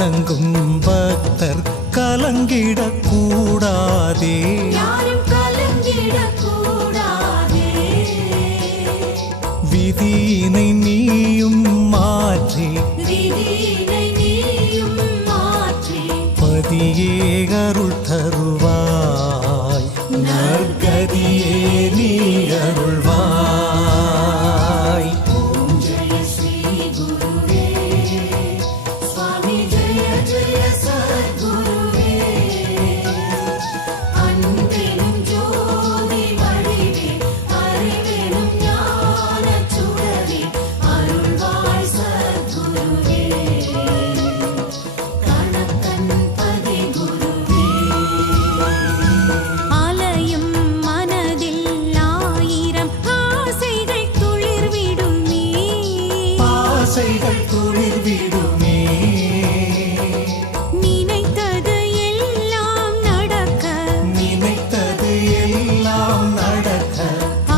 வணங்கும் பக்தர் கலங்கிடக்கூடாதே, யாரும் கலங்கிடக்கூடாதே. விதியினை நீயும் மாற்றி, விதியினை நீயும் மாற்றி, பதியே அருள் தருவாய், நற்கதியே நீ அருள்வாய். ஓம் ஜெய ஸ்ரீ குருவே, சுவாமி ஜெய ஜெய சத்குருவே. அன்பெனும் ஜோதி வடிவே, அறிவெனும் ஞானச் சுடரே, அருள்வாய் சத்குருவே. கணக்கன் பதி குருவே. அலையும் மனதில் ஆயிரம் ஆசைகள் துளிர்விடுமே, ஆசைகள் துளிர்விடுமே, நினைத்தது எல்லாம் நடக்க, நினைத்தது எல்லாம் நடக்க,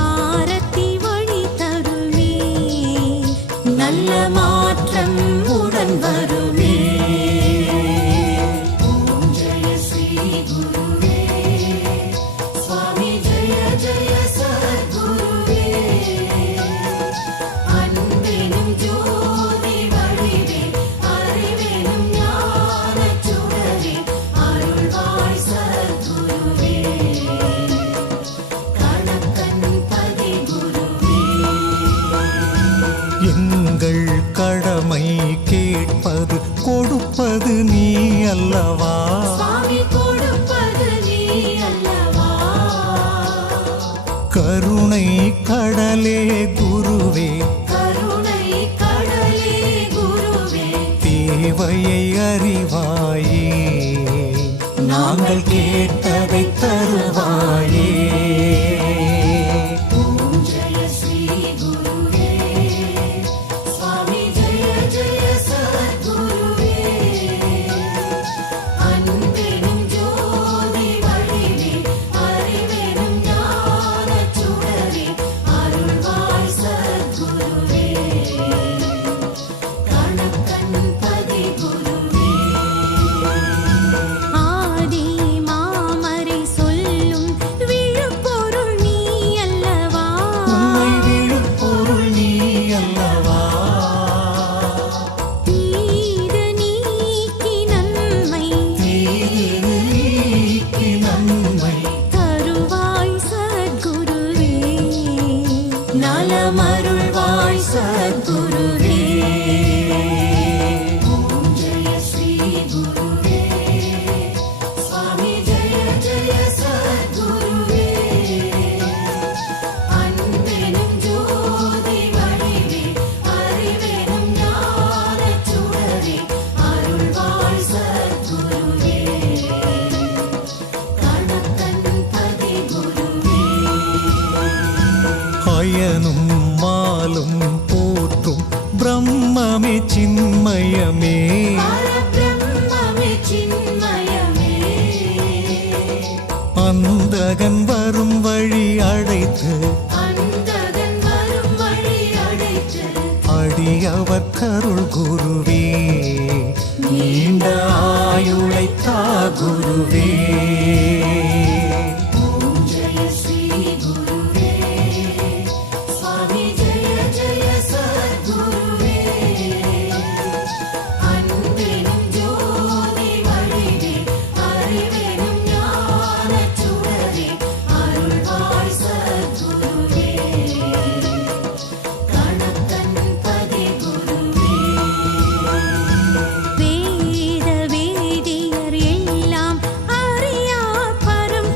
ஆரத்தி வழி தருமே, நல்ல மாற்றம் உடன் வருமே. ஓம் ஜெய ஸ்ரீ குருவே, சுவாமி ஜெய ஜெய சத்குருவே. அன்பெனும் ஜோதி வடிவே, அறிவெனும் ஞானச் சுடரே, அருள்வாய் சத்குருவே. கணக்கன் பதி குருவே. எங்கள் கடமை கேட்பது கொடுப்பது நீ அல்லவா, சுவாமி கொடுப்பது நீ அல்லவா. கருணை கடலே குருவே, கருணை கடலே குருவே. தேவையை அறிவாயே, நாங்கள் கேட்டதை தருவாயே. ஓம் ஜெய ஸ்ரீ குருவே, சுவாமி ஜெய ஜெய சத்குருவே. அன்பெனும் ஜோதி வடிவே, அறிவெனும் ஞானச் சுடரே, அருள்வாய் சத்குருவே. கணக்கன் பதி குருவே. ஆதி மாமரை சொல்லும் விழுப்பொருள் நீ அல்லவா. உண்மை விழுப்பொருள் நீ அல்லவா, தீது நீக்கி நன்மை, தீது நீக்கி நன்மை, தருவாய் சத்குருவே, நலமருள்வாய் சத்குருவே. ஓம் ஜெய ஸ்ரீ குருவே, சுவாமி ஜெய ஜெய சத்குருவே. அன்பெனும் ஜோதி வடிவே, அறிவெனும் ஞானச் சுடரே, அருள்வாய் சத்குருவே. கணக்கன் பதி குருவே. அயனும் மாலும் போற்றும் பிரம்மமே சின்மயமே, பரபிரம்மமே சின்மயமே. அந்தகன் வரும் வழி அடைத்து, அந்தகன் வரும் வழி அடைத்து, அடியவர் கருள் குருவே, நீண்ட ஆயுளை தா குருவே. ஓம் ஜெய ஸ்ரீ குருவே, சுவாமி ஜெய ஜெய சத்குருவே. அன்பெனும் ஜோதி வடிவே, அறிவெனும் ஞானச் சுடரே, அருள்வாய் சத்குருவே. கணக்கன் பதி குருவே. வேத வேதியர் எல்லாம் அறியா பரம்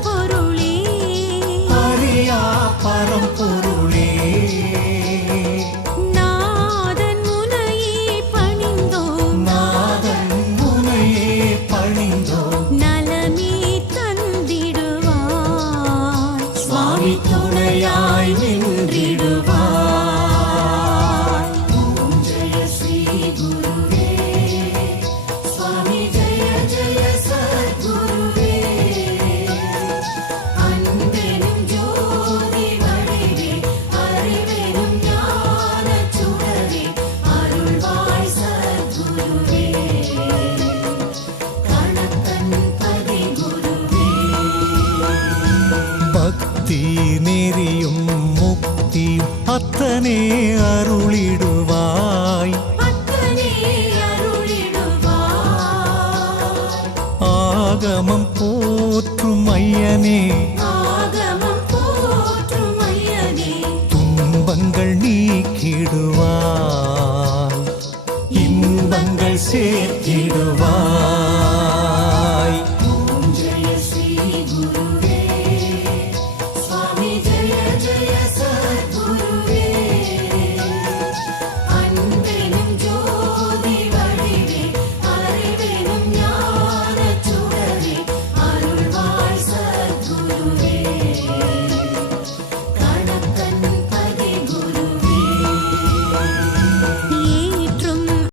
ஆகமம் போற்றும் ஐயனே